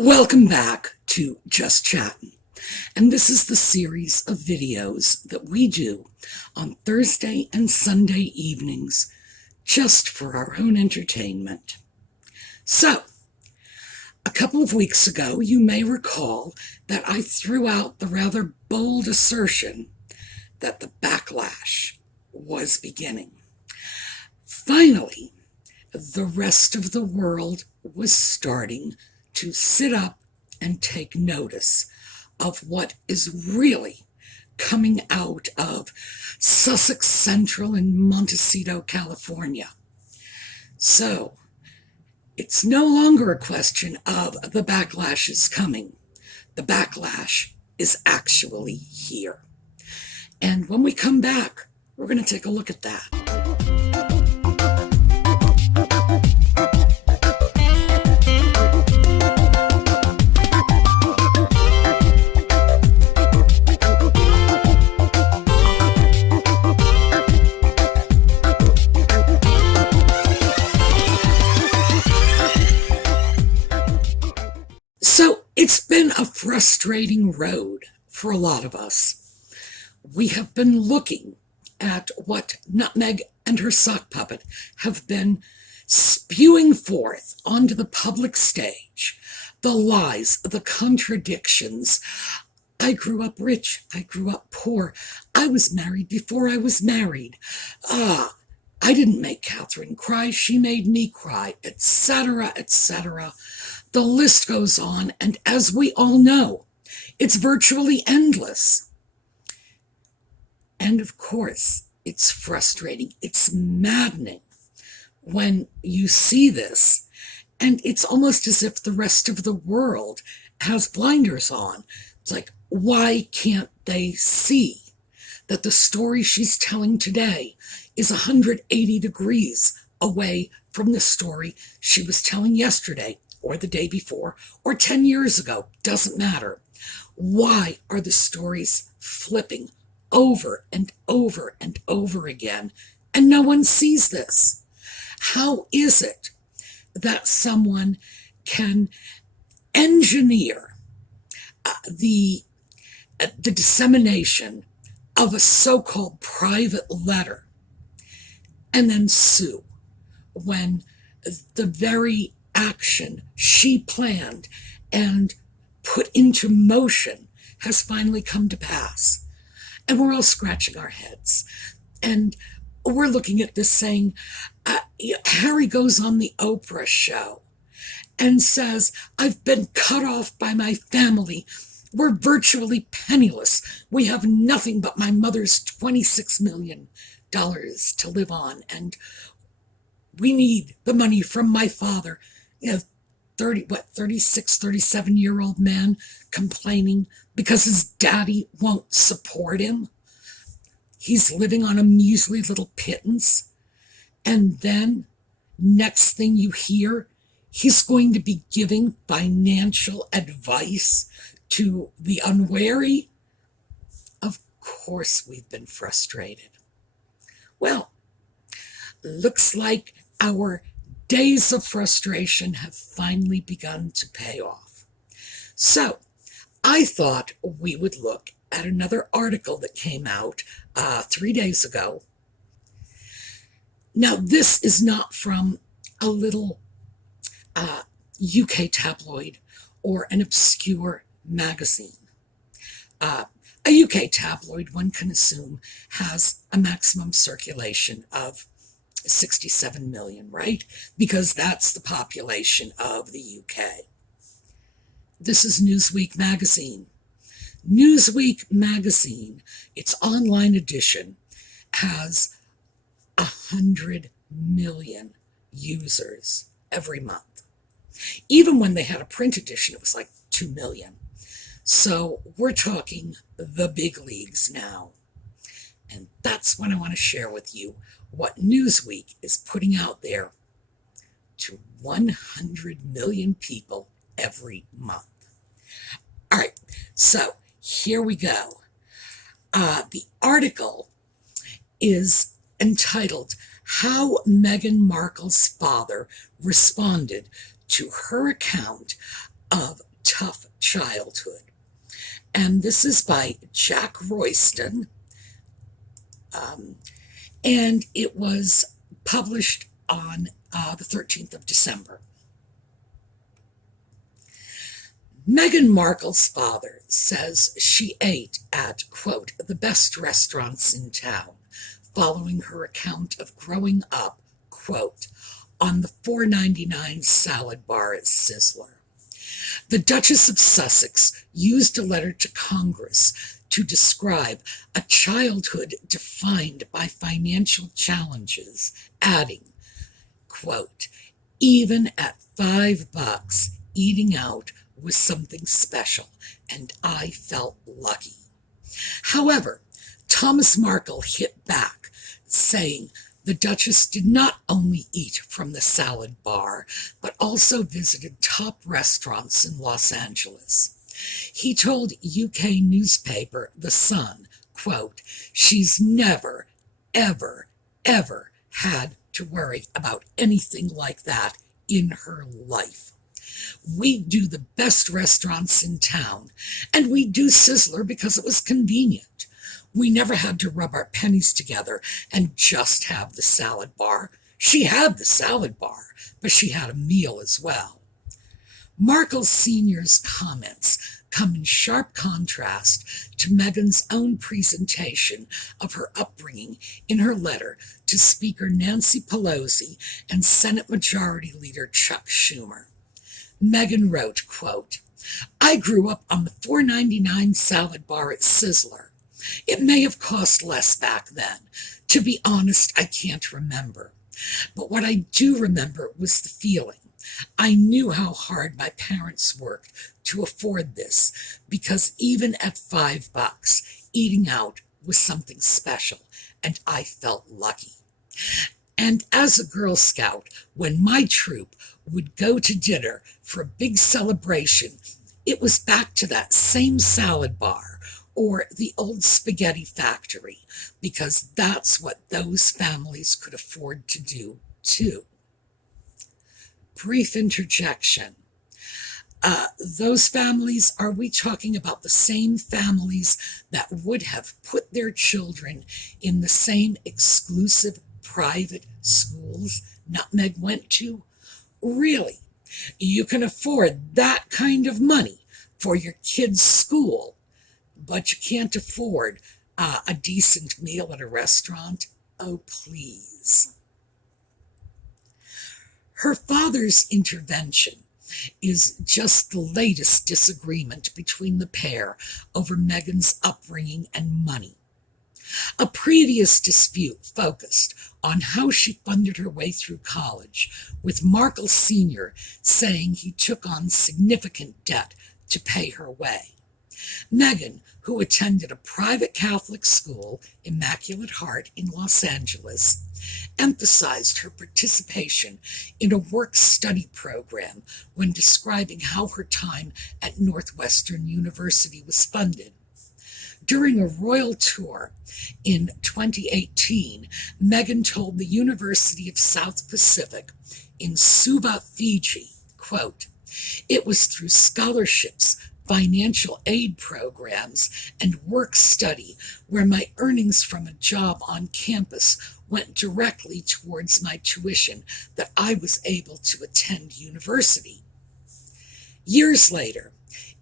Welcome back to Just Chattin', and this is the series of videos that we do on Thursday and Sunday evenings just for our own entertainment. So, a couple of weeks ago, you may recall that I threw out the rather bold assertion that the backlash was beginning. Finally, the rest of the world was starting to sit up and take notice of what is really coming out of Sussex Central in Montecito, California. So, it's no longer a question of the backlash is coming. The backlash is actually here. And when we come back, we're going to take a look at that. So it's been a frustrating road for a lot of us. We have been looking at what Nutmeg and her sock puppet have been spewing forth onto the public stage. The lies, the contradictions. I grew up rich. I grew up poor. I was married before I was married. I didn't make Catherine cry. She made me cry, etc., etc. The list goes on, and as we all know, it's virtually endless. And of course, it's frustrating. It's maddening when you see this, and it's almost as if the rest of the world has blinders on. It's like, why can't they see that the story she's telling today is 180 degrees away from the story she was telling yesterday, or the day before, or 10 years ago? Doesn't matter. Why are the stories flipping over and over and over again, and no one sees this? How is it that someone can engineer the dissemination of a so-called private letter and then sue when the very action she planned and put into motion has finally come to pass? And we're all scratching our heads. And we're looking at this saying, Harry goes on the Oprah show and says, I've been cut off by my family. We're virtually penniless. We have nothing but my mother's $26 million to live on. And we need the money from my father. 36, 37-year-old man complaining because his daddy won't support him. He's living on a measly little pittance. And then, next thing you hear, he's going to be giving financial advice to the unwary. Of course we've been frustrated. Well, looks like our days of frustration have finally begun to pay off. So, I thought we would look at another article that came out 3 days ago. Now, this is not from a little UK tabloid or an obscure magazine. A UK tabloid, one can assume, has a maximum circulation of 67 million, right? Because that's the population of the UK. This is Newsweek magazine. Newsweek magazine, its online edition, has 100 million users every month. Even when they had a print edition, it was like 2 million. So we're talking the big leagues now. And that's what I want to share with you, what Newsweek is putting out there to 100 million people every month. All right, so here we go. The article is entitled, How Meghan Markle's Father Responded to Her Account of Tough Childhood. And this is by Jack Royston, and it was published on the 13th of December. Meghan Markle's father says she ate at, quote, the best restaurants in town, following her account of growing up, quote, on the $4.99 salad bar at Sizzler. The Duchess of Sussex used a letter to Congress to describe a childhood defined by financial challenges, adding, quote, even at $5, eating out was something special, and I felt lucky. However, Thomas Markle hit back, saying the Duchess did not only eat from the salad bar, but also visited top restaurants in Los Angeles. He told UK newspaper The Sun, quote, she's never, ever, ever had to worry about anything like that in her life. We do the best restaurants in town, and we do Sizzler because it was convenient. We never had to rub our pennies together and just have the salad bar. She had the salad bar, but she had a meal as well. Markle Sr.'s comments come in sharp contrast to Meghan's own presentation of her upbringing in her letter to Speaker Nancy Pelosi and Senate Majority Leader Chuck Schumer. Meghan wrote, quote, I grew up on the $4.99 salad bar at Sizzler. It may have cost less back then. To be honest, I can't remember. But what I do remember was the feeling. I knew how hard my parents worked to afford this, because even at $5, eating out was something special, and I felt lucky. And as a Girl Scout, when my troop would go to dinner for a big celebration, it was back to that same salad bar or the old spaghetti factory, because that's what those families could afford to do too. Brief interjection. Those families, are we talking about the same families that would have put their children in the same exclusive private schools Nutmeg went to? Really? You can afford that kind of money for your kid's school, but you can't afford a decent meal at a restaurant? Oh, please. Her father's intervention is just the latest disagreement between the pair over Meghan's upbringing and money. A previous dispute focused on how she funded her way through college, with Markle Sr. saying he took on significant debt to pay her way. Meghan, who attended a private Catholic school, Immaculate Heart, in Los Angeles, emphasized her participation in a work-study program when describing how her time at Northwestern University was funded. During a royal tour in 2018, Meghan told the University of South Pacific in Suva, Fiji, quote, it was through scholarships, financial aid programs, and work study where my earnings from a job on campus went directly towards my tuition that I was able to attend university. Years later,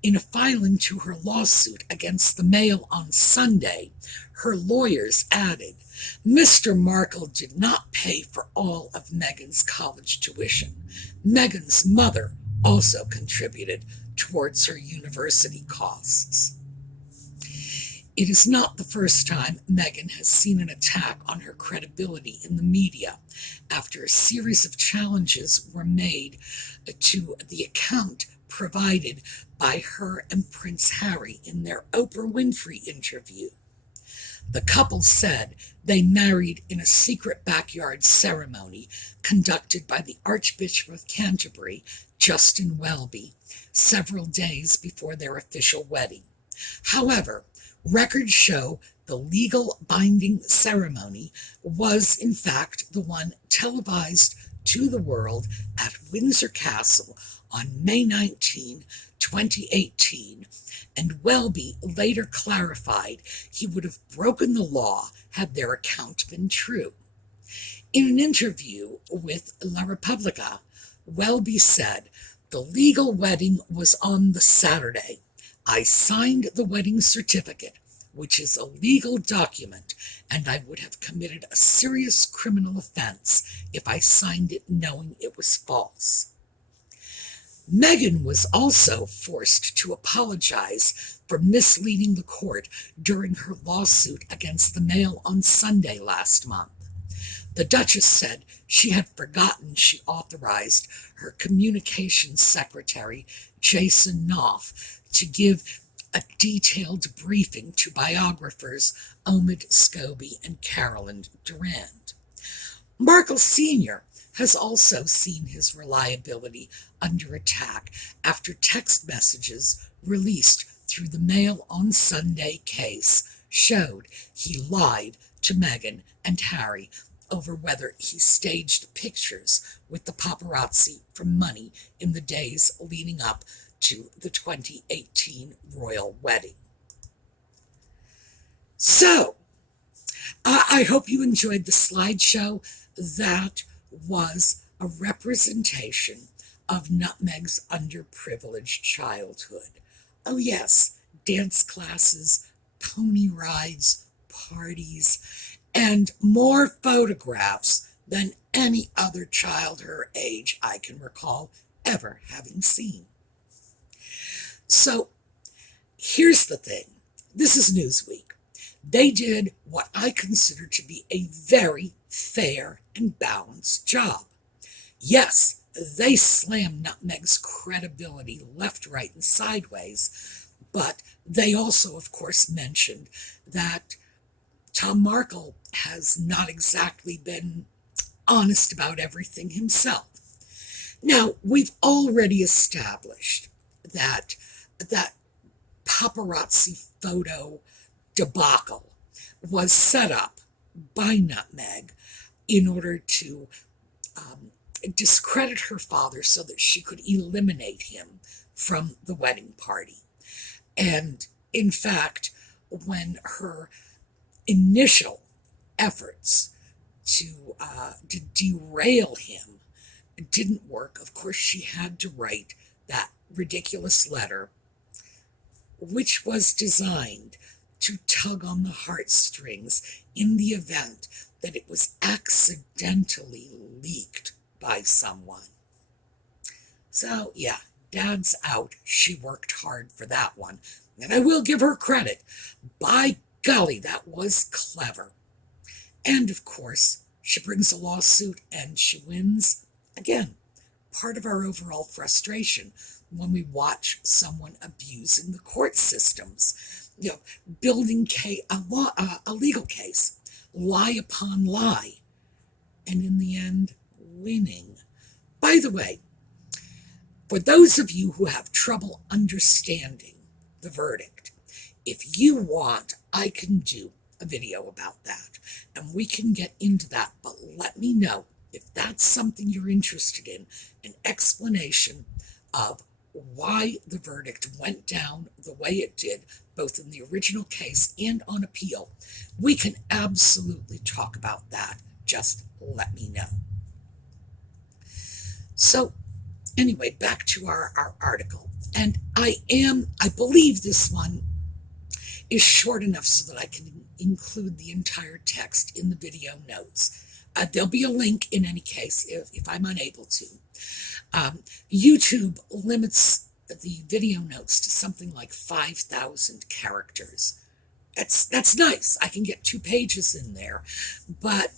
in a filing to her lawsuit against the Mail on Sunday, her lawyers added, Mr. Markle did not pay for all of Meghan's college tuition. Meghan's mother also contributed towards her university costs. It is not the first time Meghan has seen an attack on her credibility in the media after a series of challenges were made to the account provided by her and Prince Harry in their Oprah Winfrey interview. The couple said they married in a secret backyard ceremony conducted by the Archbishop of Canterbury, Justin Welby, several days before their official wedding. However, records show the legal binding ceremony was in fact the one televised to the world at Windsor Castle on May 19, 2018, and Welby later clarified he would have broken the law had their account been true. In an interview with La Repubblica, Welby said, "The legal wedding was on the Saturday. I signed the wedding certificate, which is a legal document, and I would have committed a serious criminal offense if I signed it knowing it was false." Meghan was also forced to apologize for misleading the court during her lawsuit against the Mail on Sunday last month. The Duchess said she had forgotten she authorized her communications secretary, Jason Knopf, to give a detailed briefing to biographers Omid Scobie and Carolyn Durand. Markle Sr. has also seen his reliability under attack after text messages released through the Mail on Sunday case showed he lied to Meghan and Harry over whether he staged pictures with the paparazzi for money in the days leading up to the 2018 royal wedding. So, I hope you enjoyed the slideshow. That was a representation of Nutmeg's underprivileged childhood. Oh yes, dance classes, pony rides, parties, and more photographs than any other child her age I can recall ever having seen. So here's the thing. This is Newsweek. They did what I consider to be a very fair and balanced job. Yes, they slammed Nutmeg's credibility left, right, and sideways, but they also, of course, mentioned that Tom Markle has not exactly been honest about everything himself. Now, we've already established that paparazzi photo debacle was set up by Nutmeg in order to discredit her father so that she could eliminate him from the wedding party. And in fact, when her initial efforts to derail him didn't work, of course, she had to write that ridiculous letter, which was designed to tug on the heartstrings in the event that it was accidentally leaked by someone. So, yeah, Dad's out. She worked hard for that one. And I will give her credit. By golly, that was clever. And, of course, she brings a lawsuit and she wins. Again, part of our overall frustration when we watch someone abusing the court systems. You know, building a legal case, lie upon lie, and in the end, winning. By the way, for those of you who have trouble understanding the verdict, if you want, I can do a video about that, and we can get into that, but let me know if that's something you're interested in, an explanation of why the verdict went down the way it did, both in the original case and on appeal. We can absolutely talk about that. Just let me know. So, anyway, back to our article. And I believe this one is short enough so that I can include the entire text in the video notes. There'll be a link in any case if I'm unable to. YouTube limits the video notes to something like 5,000 characters. That's nice. I can get 2 pages in there, but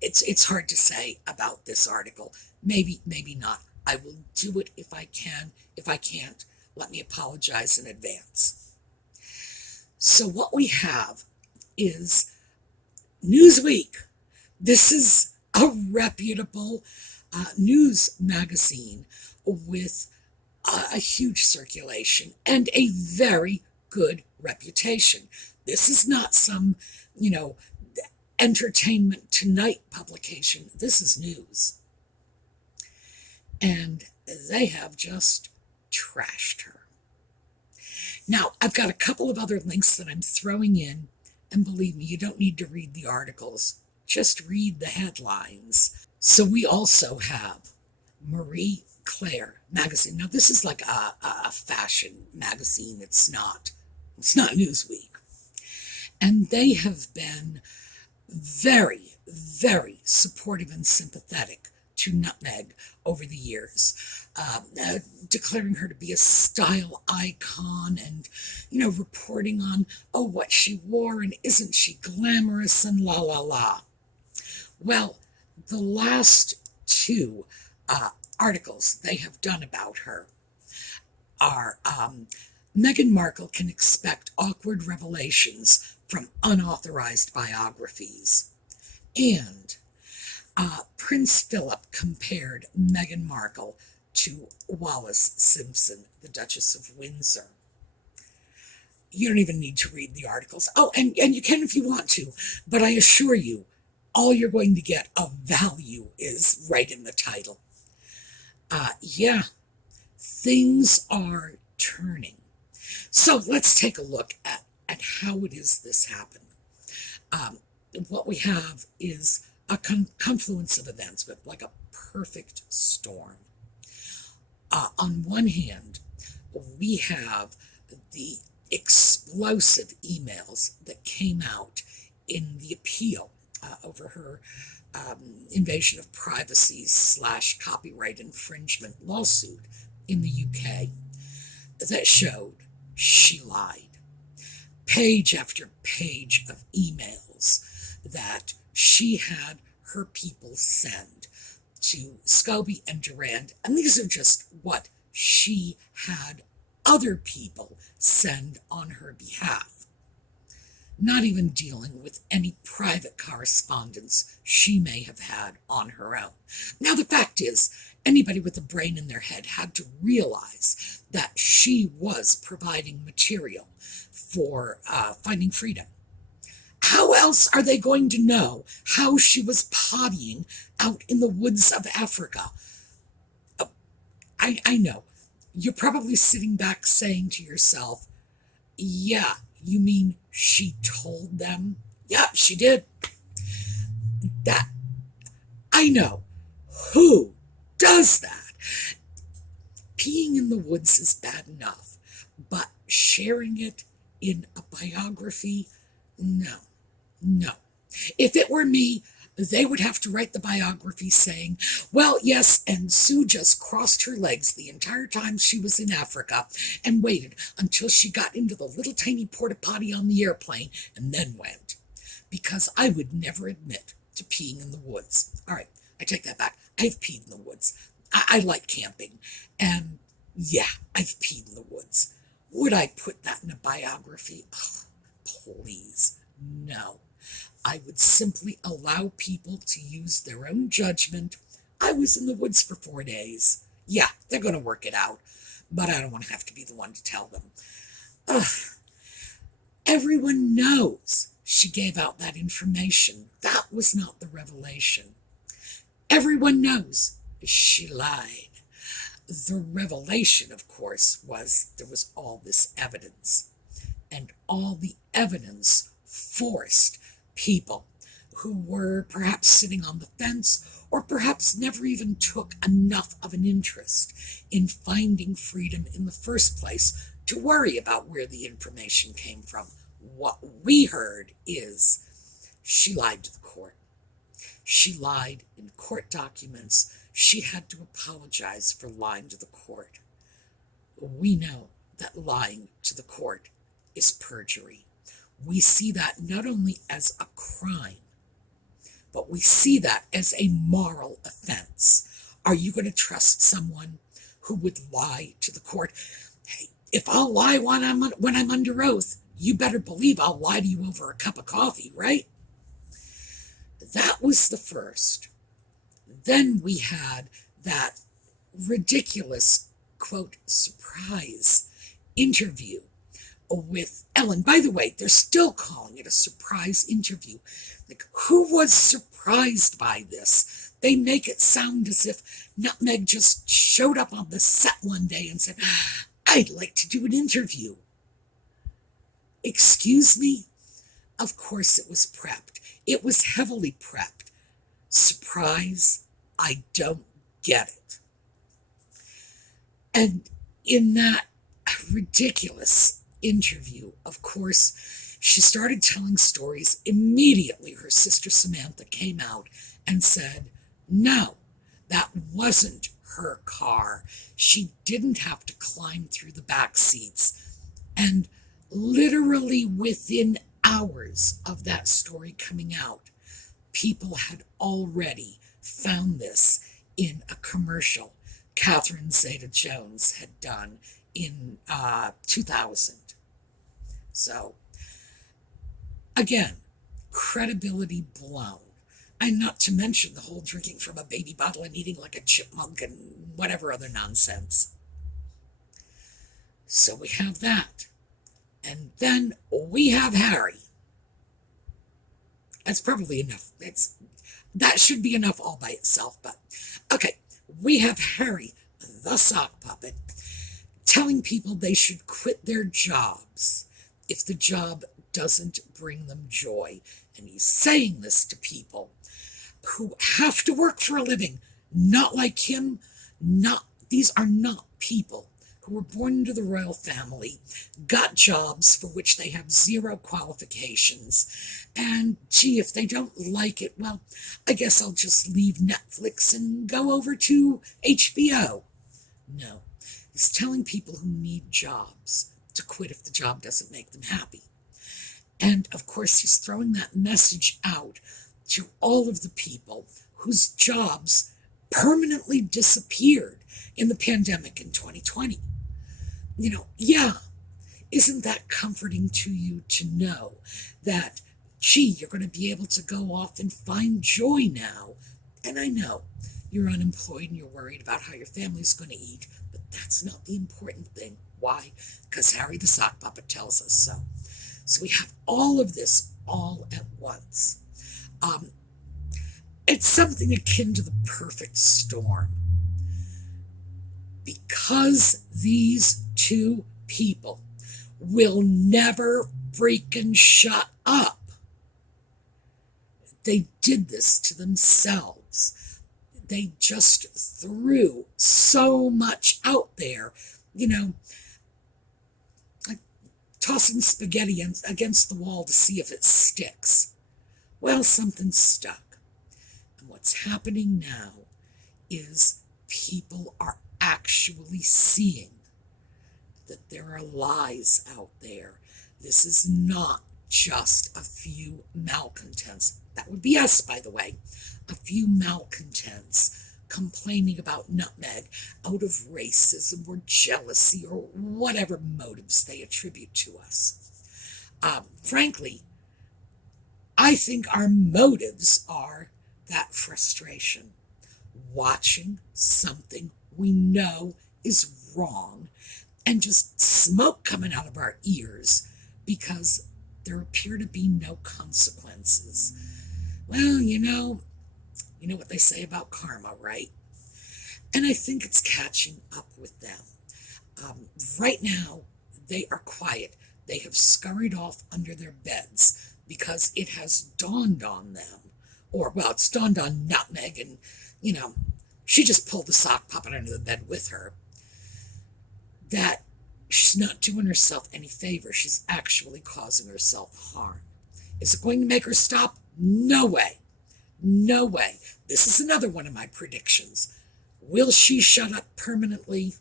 it's hard to say about this article. Maybe not. I will do it if I can. If I can't, let me apologize in advance. So what we have is Newsweek. This is a reputable news magazine with a huge circulation and a very good reputation. This is not some, Entertainment Tonight publication. This is news. And they have just trashed her. Now, I've got a couple of other links that I'm throwing in, and believe me, you don't need to read the articles. Just read the headlines. So we also have Marie Claire magazine. Now, this is like a fashion magazine. It's not Newsweek. And they have been very, very supportive and sympathetic to Nutmeg over the years, declaring her to be a style icon and, reporting on, oh, what she wore and isn't she glamorous and la la la. Well, the last two articles they have done about her are Meghan Markle can expect awkward revelations from unauthorized biographies, and Prince Philip compared Meghan Markle to Wallis Simpson, the Duchess of Windsor. You don't even need to read the articles. Oh, and you can if you want to, but I assure you, all you're going to get of value is right in the title. Yeah, things are turning. So let's take a look at how it is this happened. What we have is a confluence of events, but like a perfect storm. On one hand, we have the explosive emails that came out in the appeal over her invasion of privacy / copyright infringement lawsuit in the UK that showed she lied. Page after page of emails that she had her people send to Scobie and Durand, and these are just what she had other people send on her behalf, not even dealing with any private correspondence she may have had on her own. Now, the fact is, anybody with a brain in their head had to realize that she was providing material for Finding Freedom. How else are they going to know how she was pottying out in the woods of Africa? I know. You're probably sitting back saying to yourself, yeah, you mean she told them? Yep, she did. That, I know. Who does that? Peeing in the woods is bad enough, but sharing it in a biography, no. If it were me, they would have to write the biography saying, well, yes, and Sue just crossed her legs the entire time she was in Africa and waited until she got into the little tiny porta potty on the airplane and then went. Because I would never admit to peeing in the woods. All right, I take that back. I've peed in the woods. I like camping. And yeah, I've peed in the woods. Would I put that in a biography? Oh, please, no. I would simply allow people to use their own judgment. I was in the woods for 4 days. Yeah, they're going to work it out, but I don't want to have to be the one to tell them. Ugh. Everyone knows she gave out that information. That was not the revelation. Everyone knows she lied. The revelation, of course, was there was all this evidence, and all the evidence forced people who were perhaps sitting on the fence or perhaps never even took enough of an interest in finding freedom in the first place to worry about where the information came from. What we heard is she lied to the court. She lied in court documents. She had to apologize for lying to the court. We know that lying to the court is perjury. We see that not only as a crime, but we see that as a moral offense. Are you going to trust someone who would lie to the court? Hey, if I'll lie when I'm under oath, you better believe I'll lie to you over a cup of coffee, right? That was the first. Then we had that ridiculous, quote, surprise interview with Ellen. By the way, they're still calling it a surprise interview. Like, who was surprised by this? They make it sound as if Nutmeg just showed up on the set one day and said, I'd like to do an interview. Excuse me? Of course it was prepped. It was heavily prepped. Surprise? I don't get it. And in that ridiculous interview, of course, she started telling stories. Immediately, her sister Samantha came out and said, no, that wasn't her car. She didn't have to climb through the back seats. And literally within hours of that story coming out, people had already found this in a commercial Catherine Zeta-Jones had done in 2000. So, again, credibility blown. And not to mention the whole drinking from a baby bottle and eating like a chipmunk and whatever other nonsense. So we have that. And then we have Harry. That's probably enough. That should be enough all by itself. But, okay, we have Harry, the sock puppet, telling people they should quit their jobs if the job doesn't bring them joy. And he's saying this to people who have to work for a living, not like him. These are not people who were born into the royal family, got jobs for which they have zero qualifications, and gee, if they don't like it, well, I guess I'll just leave Netflix and go over to HBO. No, he's telling people who need jobs to quit if the job doesn't make them happy. And of course, he's throwing that message out to all of the people whose jobs permanently disappeared in the pandemic in 2020. Yeah, isn't that comforting to you to know that, gee, you're going to be able to go off and find joy now? And I know you're unemployed and you're worried about how your family's going to eat, but that's not the important thing. Why? Because Harry the sock puppet tells us so. So we have all of this all at once. It's something akin to the perfect storm. Because these two people will never freaking shut up. They did this to themselves. They just threw so much out there, like tossing spaghetti against the wall to see if it sticks. Well, something stuck. And what's happening now is people are actually seeing that there are lies out there. This is not just a few malcontents. That would be us, by the way. A few malcontents complaining about nutmeg out of racism or jealousy or whatever motives they attribute to us. Frankly, I think our motives are that frustration. Watching something we know is wrong and just smoke coming out of our ears because there appear to be no consequences. Well, you know what they say about karma, right? And I think it's catching up with them. Right now, they are quiet. They have scurried off under their beds because it has dawned on them. It's dawned on Nutmeg, and, she just pulled the sock puppet under the bed with her, that she's not doing herself any favor. She's actually causing herself harm. Is it going to make her stop? No way. No way. This is another one of my predictions. Will she shut up permanently?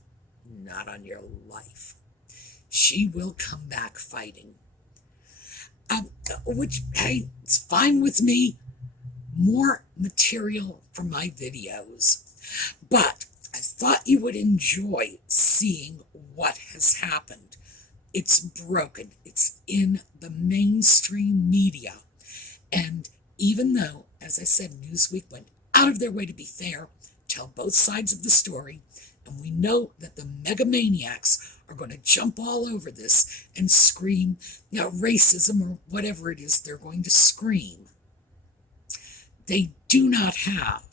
Not on your life. She will come back fighting. Which, hey, it's fine with me. More material for my videos. But I thought you would enjoy seeing what has happened. It's broken. It's in the mainstream media. And even though, as I said, Newsweek went out of their way to be fair, tell both sides of the story, and we know that the megamaniacs are going to jump all over this and scream, racism or whatever it is they're going to scream. They do not have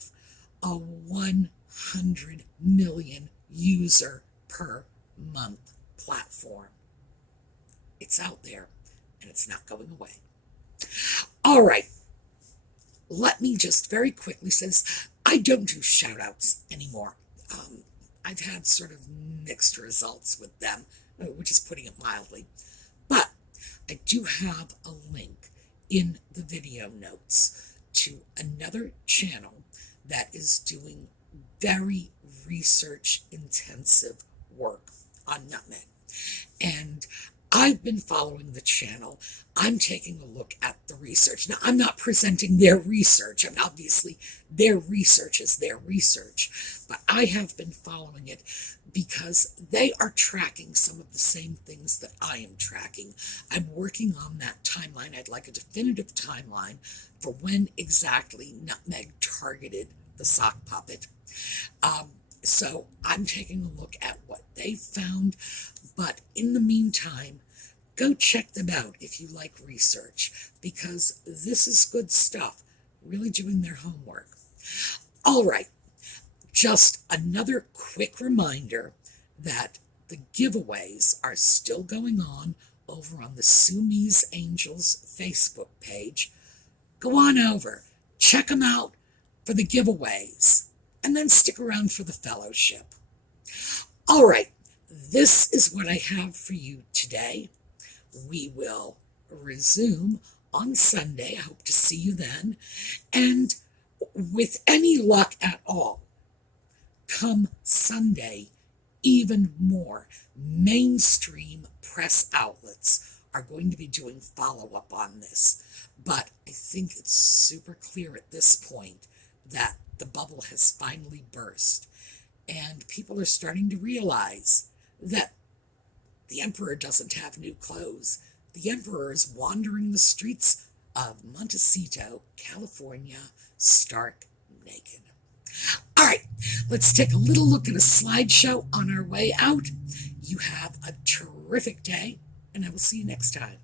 a 100% 100 million user per month platform. It's out there, and it's not going away. All right. Let me just very quickly say this. I don't do shout outs anymore. I've had sort of mixed results with them, which is putting it mildly. But I do have a link in the video notes to another channel that is doing very research intensive work on nutmeg. And I've been following the channel. I'm taking a look at the research. Now, I'm not presenting their research. I mean, obviously, their research is their research. But I have been following it because they are tracking some of the same things that I am tracking. I'm working on that timeline. I'd like a definitive timeline for when exactly nutmeg targeted the sock puppet. So I'm taking a look at what they found. But in the meantime, go check them out if you like research, because this is good stuff, really doing their homework. All right, just another quick reminder that the giveaways are still going on over on the Sumi's Angels Facebook page. Go on over, check them out for the giveaways, and then stick around for the fellowship. All right, this is what I have for you today. We will resume on Sunday. I hope to see you then. And with any luck at all, come Sunday, even more mainstream press outlets are going to be doing follow-up on this. But I think it's super clear at this point that the bubble has finally burst. And people are starting to realize that the emperor doesn't have new clothes. The emperor is wandering the streets of Montecito, California, stark naked. All right, let's take a little look at a slideshow on our way out. You have a terrific day, and I will see you next time.